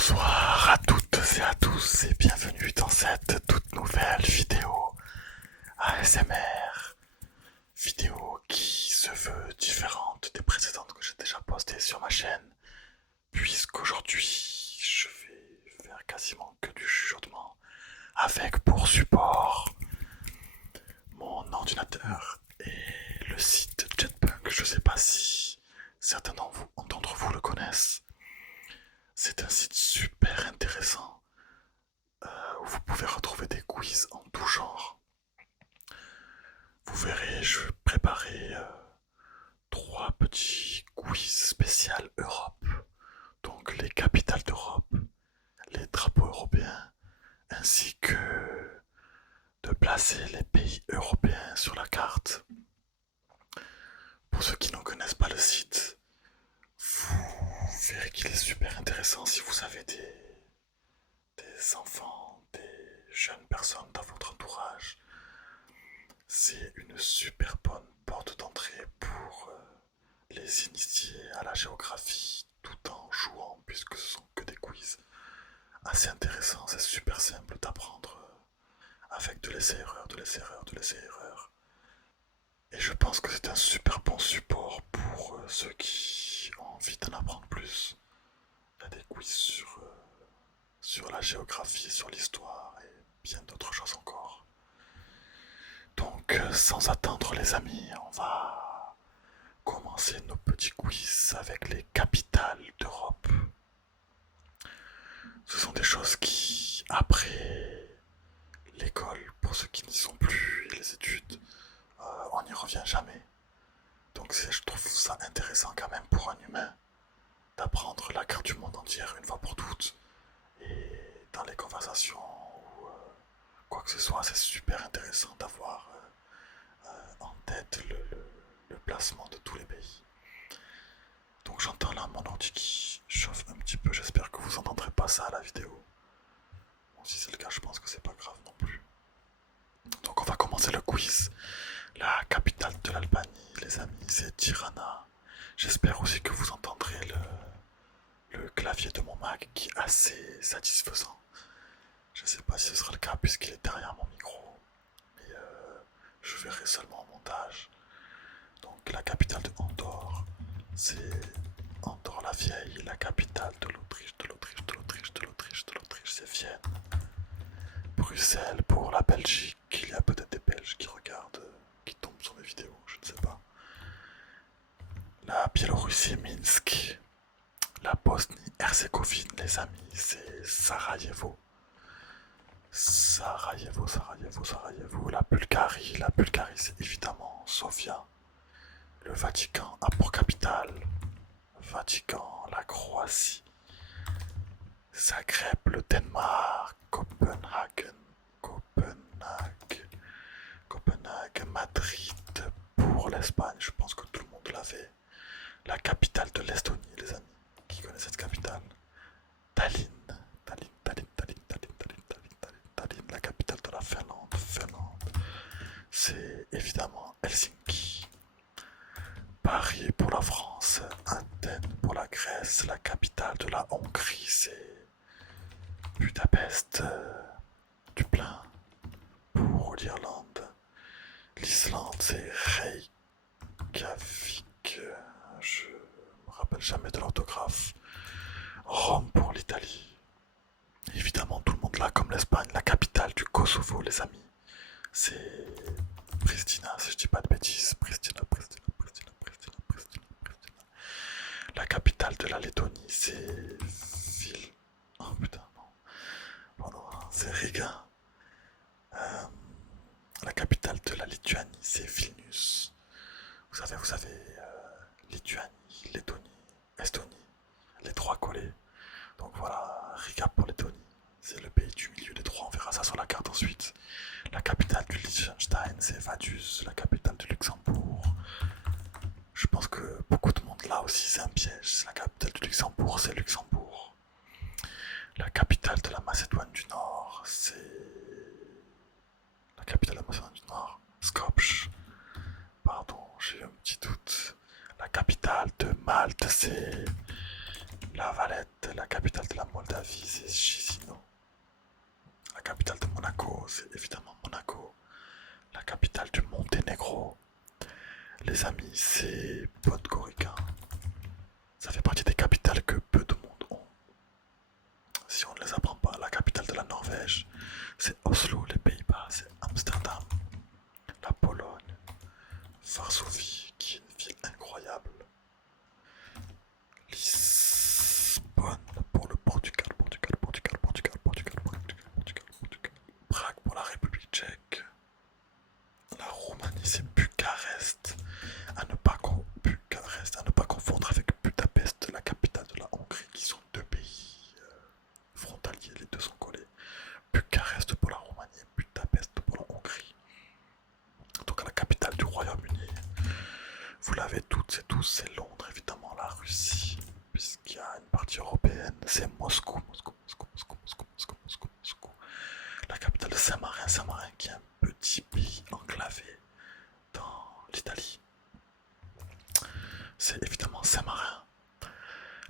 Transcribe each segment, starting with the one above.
Bonsoir à toutes et à tous et bienvenue dans cette toute nouvelle vidéo ASMR. Vidéo qui se veut différente des précédentes que j'ai déjà postées sur ma chaîne, puisqu'aujourd'hui je vais faire quasiment que du chuchotement avec pour support mon ordinateur et le site Jetpunk. Je sais pas si certains d'entre vous le connaissent. C'est un site super intéressant où vous pouvez retrouver des quiz en tout genre. Vous verrez, je préparais 3 petits quiz spécial Europe. Donc les capitales d'Europe, les drapeaux européens, ainsi que de placer les pays européens sur la carte. Pour ceux qui ne connaissent pas le site, vous verrez qu'il est super intéressant si vous avez des enfants, des jeunes personnes dans votre entourage. C'est une super bonne porte d'entrée pour les initier à la géographie tout en jouant, puisque ce sont que des quiz assez intéressants. C'est super simple d'apprendre avec de l'essai-erreur, de l'essai-erreur, de l'essai-erreur. Et je pense que c'est un super bon support pour ceux qui ont envie d'en apprendre plus. Il y a des quiz sur la géographie, sur l'histoire et bien d'autres choses encore. Donc sans attendre les amis, on va commencer nos petits quiz avec les capitales d'Europe. Ce sont des choses qui, après l'école, pour ceux qui n'y sont plus, et les études, on n'y revient jamais. Donc je trouve ça intéressant quand même pour un humain d'apprendre la carte du monde entière une fois pour toutes. Et dans les conversations ou quoi que ce soit, c'est super intéressant d'avoir en tête le placement de tous les pays. Donc j'entends là mon ordi qui chauffe un petit peu, j'espère que vous entendrez pas ça à la vidéo. Bon, si c'est le cas, je pense que c'est pas grave non plus. Donc on va commencer le quiz. La capitale de l'Albanie, les amis, c'est Tirana. J'espère aussi que vous entendrez le clavier de mon Mac qui est assez satisfaisant. Je sais pas si ce sera le cas puisqu'il est derrière mon micro, mais je verrai seulement en montage. Donc la capitale de Andorre, c'est Andorre la Vieille. La capitale de l'Autriche, c'est Vienne. Bruxelles pour la Belgique. Il y a peut-être des Belges qui regardent, qui tombent sur mes vidéos, je ne sais pas. La Biélorussie, Minsk. La Bosnie-Herzégovine, les amis, c'est Sarajevo. Sarajevo. La Bulgarie, c'est évidemment Sofia. Le Vatican a pour capitale Vatican, la Croatie. Zagreb, le Danemark. Copenhague, Madrid pour l'Espagne. Je pense que tout le monde l'avait. La capitale de l'Estonie, les amis. Qui connaît cette capitale? Tallinn. La capitale de la Finlande. C'est évidemment Helsinki. Paris pour la France, Athènes pour la Grèce, la capitale de la Hongrie, c'est Budapest, Dublin pour l'Irlande. L'Islande, c'est Reykjavik, je me rappelle jamais de l'orthographe. Rome pour l'Italie. Évidemment, tout le monde là, comme l'Espagne, la capitale du Kosovo, les amis. C'est Pristina, si je dis pas de bêtises. Pristina. La capitale de la Lettonie, c'est Oh putain, non. Pardon, c'est Riga. La capitale de la Lituanie, c'est Vilnius. Vous avez Lituanie, Lettonie, Estonie, les trois collés. Donc voilà, Riga pour Lettonie. C'est le pays du milieu des trois, on verra ça sur la carte ensuite. La capitale du Liechtenstein, c'est Vaduz. La capitale du Luxembourg. Je pense que beaucoup de monde là aussi, c'est un piège. La capitale du Luxembourg, c'est Luxembourg. La capitale de la Macédoine du Nord, c'est... La capitale de la Macédoine du Nord, Skopje. Pardon, j'ai eu un petit doute. La capitale de Malte, c'est La Valette, la capitale de la Moldavie, c'est Chisinau. La capitale de Monaco, c'est évidemment Monaco. La capitale du Monténégro, les amis, c'est Podgorica. Ça fait partie des capitales que peu de monde ont. Si on ne les apprend pas, la capitale de la Norvège, c'est Oslo, les Pays-Bas, c'est Amsterdam. La Pologne, Varsovie, qui est une ville incroyable. Lisbonne pour le Portugal, Portugal, Portugal, Portugal, Portugal, Portugal, Portugal, Portugal. Prague pour la République tchèque. La Roumanie, c'est Bucarest. Bucarest, à ne pas confondre avec Budapest, la capitale de la Hongrie, qui sont deux pays frontaliers, les deux sont collés. Bucarest pour la Roumanie, Budapest pour la Hongrie. Donc la capitale du Royaume-Uni, vous l'avez toutes et tous, c'est Londres, évidemment, la Russie, puisqu'il y a une partie européenne, c'est Moscou, Moscou, Moscou, Moscou, Moscou, Moscou, Moscou, Moscou. La capitale de Saint-Marin, Saint-Marin qui est un petit pays enclavé dans l'Italie. C'est évidemment Saint-Marin.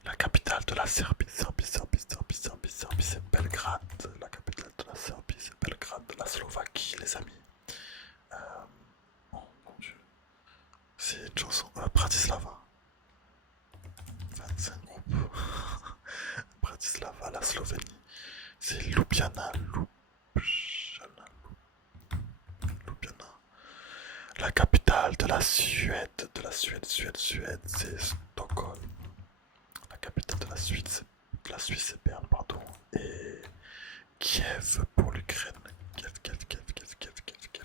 La capitale de la Serbie, Serbie, Serbie, Serbie, Serbie, Serbie, c'est Belgrade. La capitale de la Serbie, c'est Belgrade. De la Slovaquie, les amis. Oh mon dieu. C'est une chanson. Bratislava. 25 groupes. Bratislava, la Slovénie. C'est Ljubljana. Ljubljana. La capitale de la Suède. Suède, c'est Stockholm. La capitale de la Suisse, c'est Berne, pardon. Et Kiev pour l'Ukraine. Kiev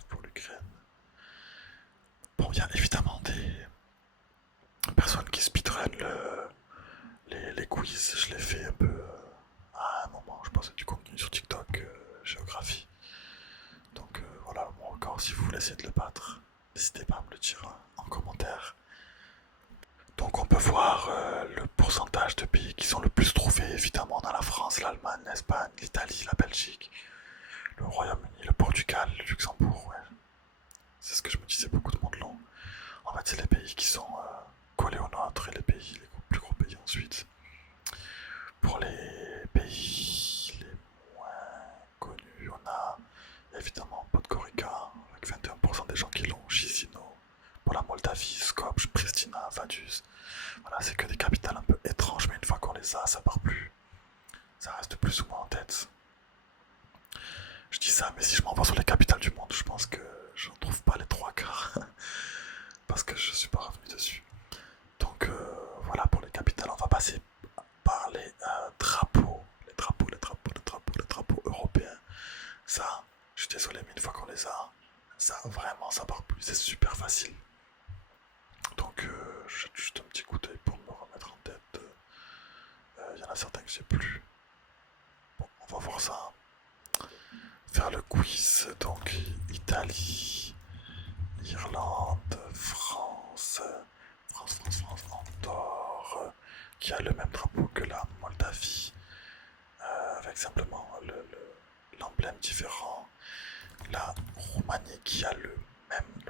pour l'Ukraine. Bon, il y a évidemment des personnes qui speedrun les quiz. Je l'ai fait un peu à un moment. Je posais du contenu sur TikTok, géographie. Donc voilà, mon record, si vous voulez essayer de le battre, n'hésitez pas à me le dire en commentaire. Donc on peut voir le pourcentage de pays qui sont le plus trouvés, évidemment, dans la France, l'Allemagne, l'Espagne, l'Italie, la Belgique, le Royaume-Uni, le Portugal, le Luxembourg, ouais. C'est ce que je me disais, beaucoup de monde long. En fait, c'est les pays qui sont collés aux nôtres et les plus gros pays ensuite. Pour les pays les moins connus, on a évidemment Podgorica, avec 21% des gens qui l'ont, Chisinau. Pour la Moldavie, Skopje, Pristina, Vaduz. Voilà, c'est que des capitales un peu étranges, mais une fois qu'on les a, ça part plus. Ça reste plus ou moins en tête. Je dis ça, mais si je m'envoie sur les capitales du monde, je pense que j'en trouve pas les trois quarts. Parce que je suis pas revenu dessus. Donc voilà pour les capitales, on va passer par les drapeaux. Les drapeaux européens. Ça, je suis désolé, mais une fois qu'on les a, ça vraiment, ça part plus. C'est super facile. Donc je jette juste un petit coup d'œil pour me remettre en tête. Il y en a certains que j'ai plus. Bon, on va voir ça. Faire le quiz. Donc Italie, Irlande, France, Andorre, qui a le même drapeau que la Moldavie, avec simplement l'emblème différent. La Roumanie qui a le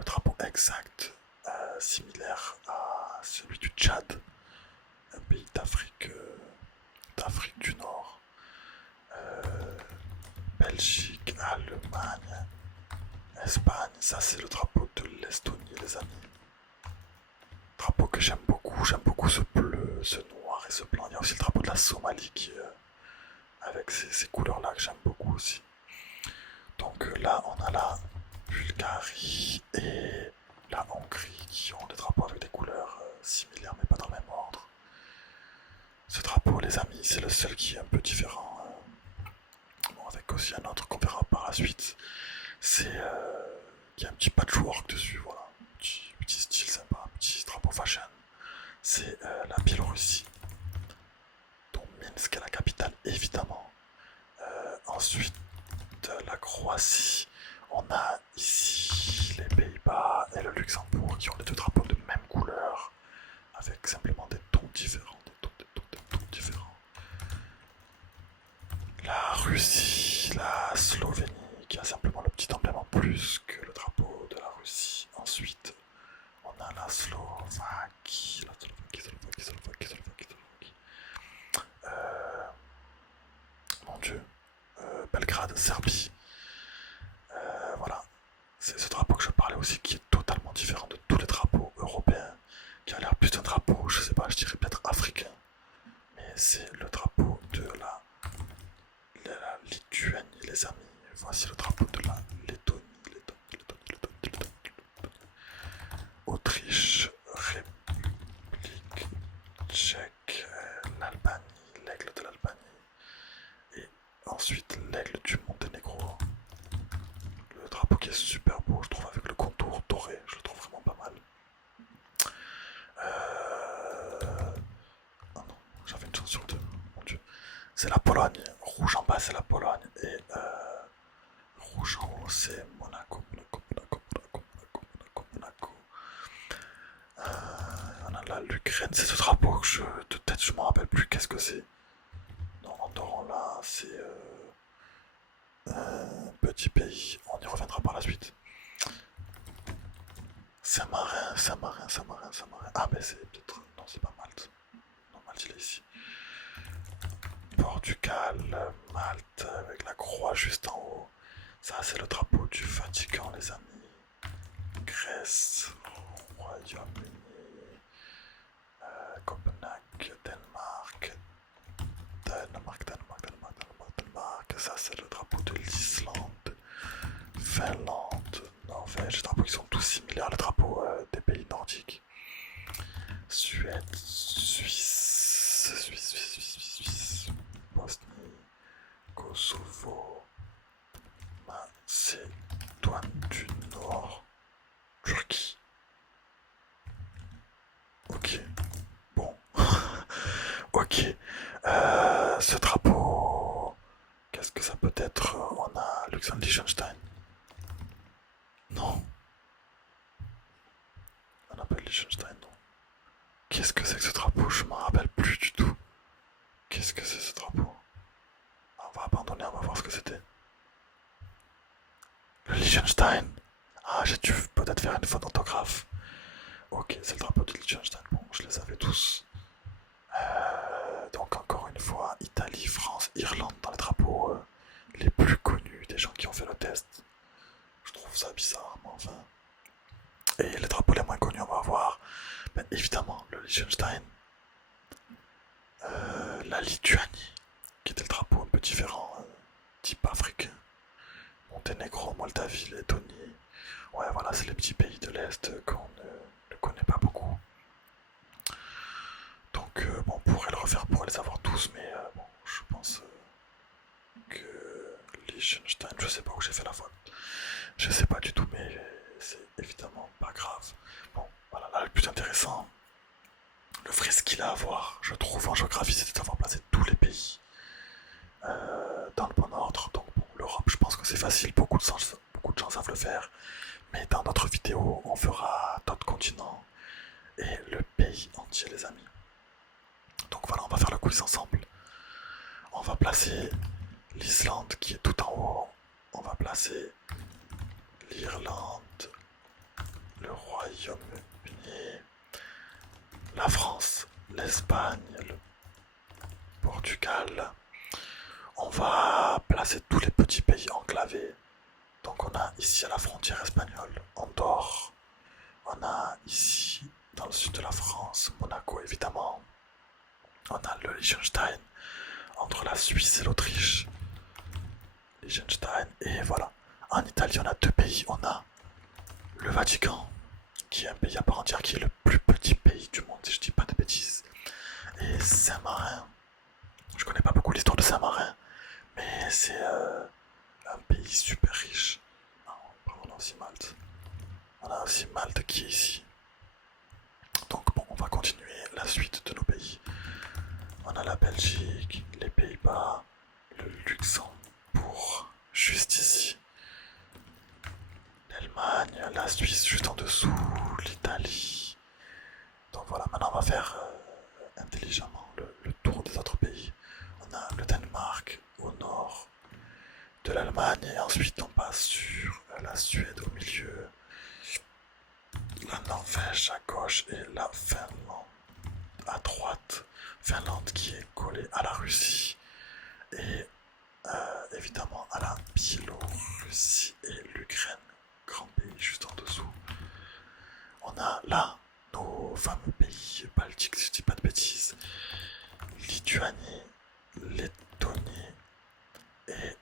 drapeau exact, similaire à celui du Tchad, un pays d'Afrique du Nord. Belgique, Allemagne, Espagne, ça c'est le drapeau de l'Estonie, les amis. Drapeau que j'aime beaucoup ce bleu, ce noir et ce blanc. Il y a aussi le drapeau de la Somalie qui avec ces couleurs-là que j'aime beaucoup aussi. Donc là, on a la Bulgarie et la Hongrie qui ont des drapeaux avec des couleurs similaires mais pas dans le même ordre. Ce drapeau, les amis, c'est le seul qui est un peu différent. Bon, avec aussi un autre qu'on verra par la suite. C'est qu'il y a un petit patchwork dessus, voilà. Petit style sympa, petit drapeau fashion. C'est la Biélorussie, dont Minsk est la capitale, évidemment. Ensuite, la Croatie. On a ici les Pays-Bas et le Luxembourg qui ont les deux drapeaux de même couleur, avec simplement des tons différents. Des tons différents. La Russie, la Slovénie, qui a simplement le petit emblème en plus que le drapeau de la Russie. Ensuite, on a la Slovaquie. Dieu. Belgrade, Serbie. Voilà. C'est ce drapeau que je parlais aussi qui est totalement différent de tous les drapeaux européens, qui a l'air plus d'un drapeau, je sais pas, je dirais peut-être africain. Mais c'est le drapeau de la Lituanie, les amis. Voici le drapeau de la Lettonie. Autriche, République tchèque, l'Albanie, l'aigle de l'Albanie. Et ensuite l'aigle du Monténégro. Le drapeau qui est super beau, je trouve, avec le contour doré, je le trouve vraiment pas mal. Oh non, j'avais une chance sur deux, mon dieu. C'est la Pologne, rouge en bas c'est la Pologne et rouge en haut c'est Monaco. On a là l'Ukraine, c'est ce drapeau que de tête je me rappelle plus qu'est-ce que c'est. Non, Andorre là c'est un petit pays, on y reviendra par la suite. Saint-Marin. Ah mais c'est peut-être... Non c'est pas Malte. Non, Malte il est ici. Portugal, Malte avec la croix juste en haut. Ça c'est le drapeau du Vatican les amis. Grèce, Royaume-Uni, Copenhague, Danemark. Ça c'est le drapeau de l'Islande. Finlande, Norvège, les drapeaux qui sont tous similaires, les drapeaux des pays nordiques. Suède, Suisse, Bosnie, Kosovo, Macédoine du Nord, Turquie. Ok, bon. Ok, ce drapeau, qu'est-ce que ça peut être? On a Luxembourg-Liechtenstein. Non. On appelle Liechtenstein, non. Qu'est-ce que c'est que ce drapeau? Je m'en rappelle plus du tout. Qu'est-ce que c'est ce drapeau? On va abandonner, on va voir ce que c'était. Le Liechtenstein. Ah, j'ai dû peut-être faire une faute d'orthographe. Ok, c'est le drapeau de Liechtenstein. Bon, je les avais tous. Donc encore une fois, Italie, France, Irlande dans les drapeaux les plus connus des gens qui ont fait le test. Je trouve ça bizarre, mais enfin. Et les drapeaux les moins connus, on va voir. Ben, évidemment, le Liechtenstein, la Lituanie, qui était le drapeau un peu différent, type africain. Monténégro, Moldavie, Lettonie. Ouais, voilà, c'est les petits pays de l'Est qu'on ne connaît pas beaucoup. Donc, bon, on pourrait le refaire pour les avoir tous, mais bon, je pense que Liechtenstein, je sais pas où j'ai fait la faute. Je sais pas du tout, mais c'est évidemment pas grave. Bon, voilà, là, le plus intéressant, le vrai skill à avoir, je trouve, en géographie, c'est d'avoir placé tous les pays dans le bon ordre. Donc, bon, l'Europe, je pense que c'est facile, beaucoup de gens savent le faire. Mais dans notre vidéo, on fera d'autres continents et le pays entier, les amis. Donc voilà, on va faire le quiz ensemble. On va placer l'Islande qui est tout en haut. On va placer l'Irlande, le Royaume-Uni, la France, l'Espagne, le Portugal. On va placer tous les petits pays enclavés. Donc on a ici à la frontière espagnole, Andorre. On a ici, dans le sud de la France, Monaco évidemment. On a le Liechtenstein, entre la Suisse et l'Autriche. Liechtenstein, et voilà. En Italie, on a deux pays. On a le Vatican, qui est un pays à part entière, qui est le plus petit pays du monde, si je dis pas de bêtises. Et Saint-Marin. Je connais pas beaucoup l'histoire de Saint-Marin, mais c'est un pays super riche. On a aussi Malte. On a aussi Malte qui est ici. Donc bon, on va continuer la suite de nos pays. On a la Belgique, les Pays-Bas, le Luxembourg, juste ici. L'Allemagne, la Suisse juste en dessous, l'Italie. Donc voilà, maintenant on va faire intelligemment le tour des autres pays. On a le Danemark au nord de l'Allemagne et ensuite on passe sur la Suède au milieu, la Norvège à gauche et la Finlande à droite. Finlande qui est collée à la Russie. Et évidemment à la Biélorussie et l'Ukraine, grand pays juste en dessous. On a là nos fameux pays baltiques, si je dis pas de bêtises, Lituanie, Lettonie et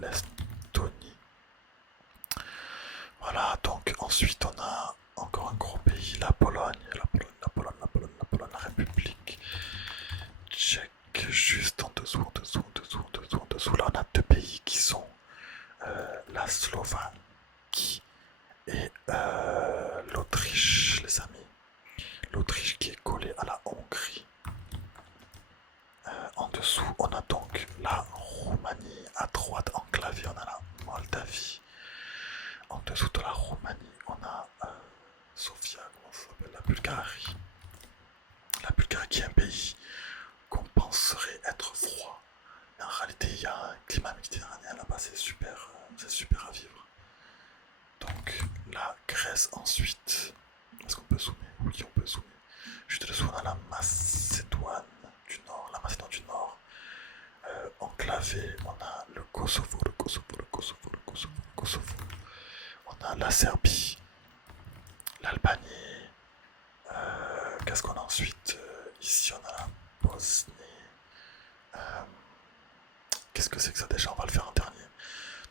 l'Estonie. Voilà, donc ensuite on a encore un gros pays, la Pologne, la République tchèque, juste en dessous, là on a deux pays qui sont la Slovaquie et l'Autriche, les amis. L'Autriche qui est collée à la Hongrie. En dessous, on a donc la Roumanie. À droite, enclavée, on a la Moldavie. En dessous de la Roumanie, on a Sofia, comment ça s'appelle, la Bulgarie. La Bulgarie qui est un pays qu'on penserait être froid. Mais en réalité, il y a un climat méditerranéen là-bas, c'est super à vivre. Donc la Grèce ensuite. Est-ce qu'on peut zoomer? Oui, on peut zoomer. Juste dessous, on a la Macédoine du Nord. La Macédoine du Nord. Enclavé, on a le Kosovo. On a la Serbie, l'Albanie. Qu'est-ce qu'on a ensuite? Ici, on a la Bosnie. Qu'est-ce que c'est que ça déjà? On va le faire en dernier.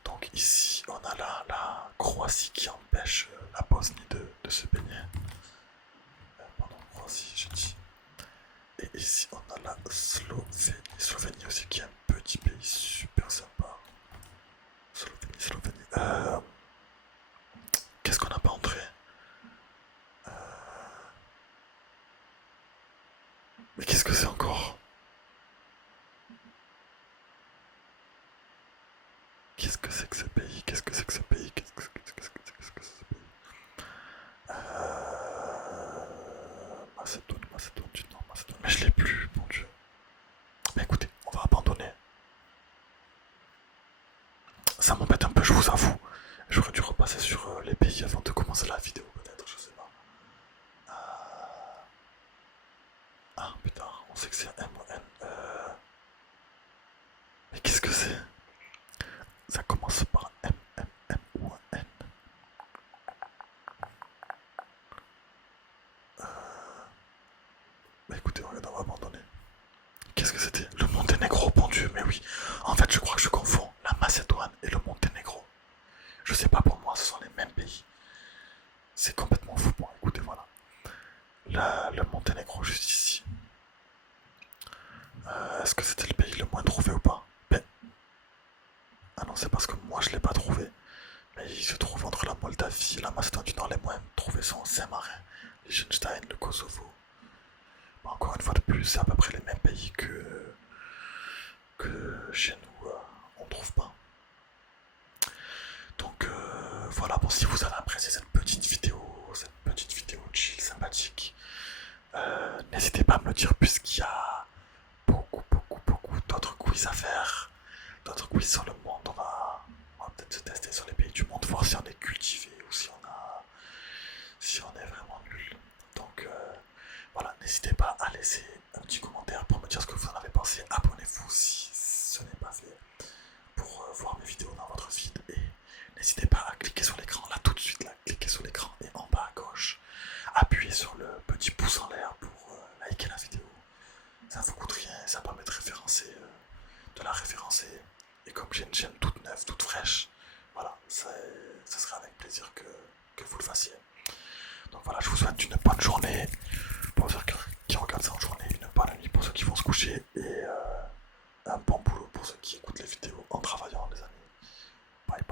Donc ici, on a la Croatie qui empêche la Bosnie de se baigner. Pardon, Croatie, j'ai dit. Et ici, on a la Slovénie. Slovénie aussi qui est un petit pays super sympa. Slovénie. Qu'est-ce qu'on n'a pas entré? Mais qu'est-ce que c'est encore? Qu'est-ce que c'est que ce pays? Qu'est-ce que c'est que ce pays? Qu'est-ce que c'est que ce pays? Macédoine du Nord, Macédoine. Mais je l'ai plus, mon Dieu. Mais écoutez, on va abandonner. Ça m'embête un peu, je vous avoue. J'aurais dû repasser sur les pays avant de commencer la vidéo, peut-être, je sais pas. Ah putain, on sait que c'est un M ou N. Mais qu'est-ce que c'est? Ça commence par un M ou un N. Bah écoutez, on va abandonner. Qu'est-ce que c'était? Le Monténégro, bon Dieu, mais oui. En fait, je crois que je confonds la Macédoine et le Monténégro. Je sais pas, pour moi, ce sont les mêmes pays. C'est complètement fou. Bon, écoutez, voilà. Le Monténégro, juste ici. Est-ce que c'était le pays le moins trouvé ou pas? Ben... Ah non, c'est parce que moi, je l'ai pas trouvé. Mais il se trouve entre la Moldavie et la Macédoine du Nord. Les moins trouvés sont Saint-Marin, Liechtenstein, le Kosovo. Bon, encore une fois de plus, c'est à peu près les mêmes pays que chez nous, on trouve pas. Donc voilà, bon, si vous avez apprécié cette petite vidéo chill, sympathique, n'hésitez pas à me le dire puisqu'il y a beaucoup d'autres quiz à faire, d'autres quiz sur le monde. On va peut-être se tester sur les pays du monde, voir si on est cultivé ou si on est vraiment nul. Donc voilà, n'hésitez pas à laisser un petit commentaire pour me dire ce que vous en avez pensé. Abonnez-vous si ce n'est pas fait pour voir mes vidéos dans votre feed. Et n'hésitez pas à cliquer sur l'écran, là tout de suite, là, cliquez sur l'écran et en bas à gauche, appuyez sur le petit pouce en l'air pour liker la vidéo. Ça ne vous coûte rien, ça permet de la référencer. Et comme j'ai une chaîne toute neuve, toute fraîche, voilà, ça sera avec plaisir que vous le fassiez. Donc voilà, je vous souhaite une bonne journée pour ceux qui regardent ça en journée, une bonne nuit pour ceux qui vont se coucher et un bon boulot pour ceux qui écoutent les vidéos en travaillant, les amis. Bye.